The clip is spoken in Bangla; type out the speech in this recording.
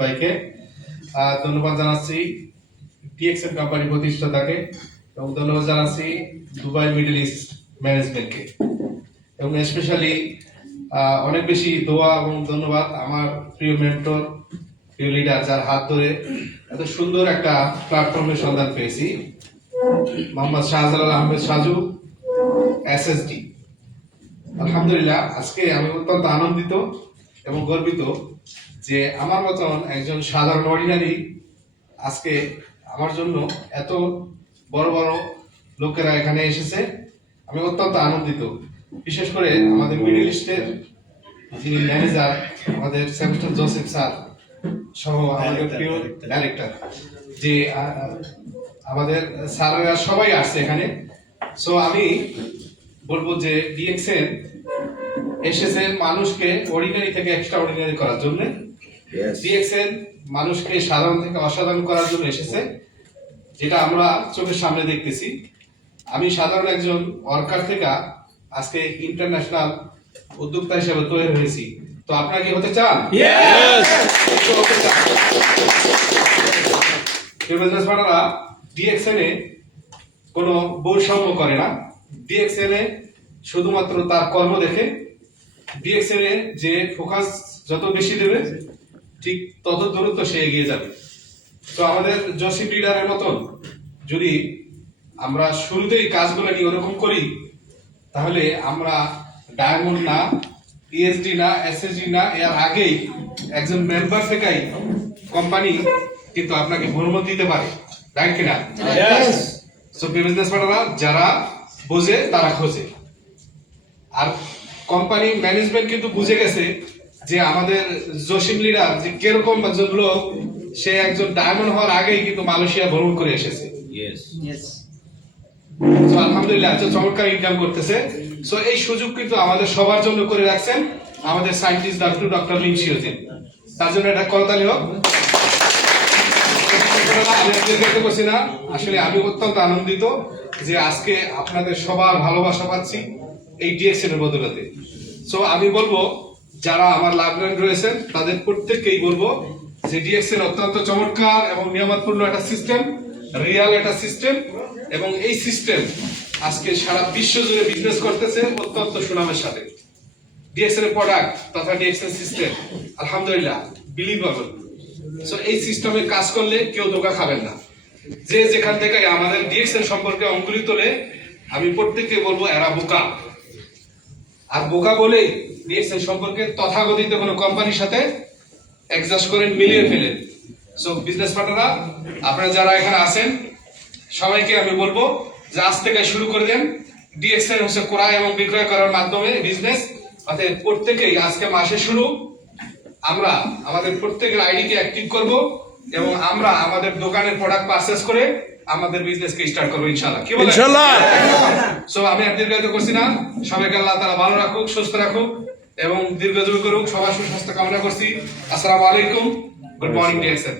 ভাইকে। ধন্যবাদ জানাচ্ছি টিএক্সএল কোম্পানি প্রতিষ্ঠাতাকে এবং ধন্যবাদ জানাচ্ছি দুবাই মিডল ইস্ট ম্যানেজমেন্টকে। এবং স্পেশালি অনেক বেশি দোয়া এবং ধন্যবাদ আমার প্রিয় মেন্টর প্রিয় লিডার যার হাত ধরে এত সুন্দর একটা প্ল্যাটফর্মের সন্ধান পেয়েছি। মোহাম্মদ শাহজালাল আহমেদ সাজু এস এসএসডি আলহামদুলিল্লাহ, আজকে আমি অত্যন্ত আনন্দিত। এবং গর্বিত যে আমার মতন একজন সাধারণ অর্ডিনারি আজকে আমার জন্য এত বড় বড় লোকেরা এখানে এসেছে। আমি অত্যন্ত আনন্দিত। বিশেষ করে আমাদের মিডল ইস্টের যিনি ম্যানেজার আমাদের সেমিস্টার জোসেফ স্যার সহ আমাদের প্রিয় ডাইরেক্টর যে আমাদের স্যাররা সবাই আসছে এখানে। সো আমি বলব যে ডিএক্সএন এসেছে মানুষকে অর্ডিনারি থেকে এক্সট্রা অর্ডিনারি করার জন্য। ডিএক্সএন মানুষকে সাধারণ থেকে অসাধারণ করার জন্য এসেছে যেটা আমরা চোখের সামনে দেখতেছি। আমি সাধারণ একজন ওয়ার্কার থেকে আজকে ইন্টারন্যাশনাল উদ্যোক্তা হিসেবে তৈরি হয়েছি। তো আপনারা কি হতে চান? Partnerরা, DXN এ কোনো বৈষম্য করে না। ডিএক্সএল এ শুধুমাত্র তার কর্ম দেখে ডিএক্সএল এ যে ফোকাস যত বেশি দেবে ঠিক তত দূরত্ব সে এগিয়ে যাবে। তো আমাদের জসিপ লিডারের মতন যদি আমরা শুরুতেই কাজগুলো নিয়ে ওরকম করি তাহলে আমরা ডায়মন্ড না ইএসডি না এসএসডি না এর আগেই একজন মেম্বার থেকেই কোম্পানি কিন্তু আপনাকে ভ্রমণ দিতে পারে রাইট কিনা? সো বিজনেস পার্টনাররা যারা বোঝে তারা খোঁজে। আর কোম্পানি ম্যানেজমেন্ট কিন্তু বুঝে গেছে যে আমাদের জসিম লিডার যে কীরকম একজন লোক সে একজন ডায়মন্ড হওয়ার আগেই কিন্তু মালয়েশিয়া ভ্রমণ করে এসেছে। তো আলহামদুলিল্লাহ এত চমৎকার ইনকাম করতেছে। সো এই সুযোগ কিন্তু আমাদের সবার জন্য করে রাখছেন আমাদের সায়েন্টিস্ট ডক্টর ডক্টর সিওজিন তার জন্য এটা করতালি হোক। না। আসলে আমি অত্যন্ত আনন্দিত যে আজকে আপনাদের সবার ভালোবাসা পাচ্ছি। এই ডিএক্সএন এর বদলাতে। সো আমি বলব, যারা আমার লাভবান রয়েছেন, তাদের প্রত্যেককেই বলব যে ডিএক্সএন অত্যন্ত চমৎকার এবং নিয়ামতপূর্ণ একটা সিস্টেম রিয়াল একটা সিস্টেম এবং এই সিস্টেম আজকে সারা বিশ্ব জুড়ে বিজনেস করতেছে অত্যন্ত সুনামের সাথে। ডিএক্সএন এর প্রোডাক্ট তথা ডিএক্সএন সিস্টেম আলহামদুলিল্লাহ বিলিভেবল সো এই সিস্টেমে কাজ করলে কেউ ধোকা খাবেন না। যে যেখান থেকে আমাদের ডিএক্সএন সম্পর্কে অঙ্কুরি তোলে আমি প্রত্যেককে বলব, এরা বোকা। আর বোকা বলেই ডিএক্সএন সম্পর্কে তথাকথিত কোনো কোম্পানির সাথে অ্যাডজাস্ট করেন মিলিয়ে ফেলেন সো বিজনেস পার্টনাররা আপনারা যারা এখানে আছেন, সবাইকে আমি বলব যে আজ থেকে শুরু করে দেন। ডিএক্সএন হচ্ছে ক্রয় এবং বিক্রয় করার মাধ্যমে বিজনেস অর্থাৎ প্রত্যেকেই আজকে মাসে শুরু। আমরা আমাদের প্রত্যেকের আইডিকে অ্যাক্টিভ করব। এবং আমরা আমাদের দোকানের প্রোডাক্ট পারচেস করে আমাদের বিজনেস কে স্টার্ট করব ইনশাল্লাহ কি বলেন? ইনশাল্লাহ সো আমি আর দীর্ঘায়িত করছি না। সবাইকে আল্লাহ তারা ভালো রাখুক সুস্থ রাখুক এবং দীর্ঘজীবী করুক। সবার সুস্বাস্থ্য কামনা করছি। আসসালামু আলাইকুম। Good morning DXN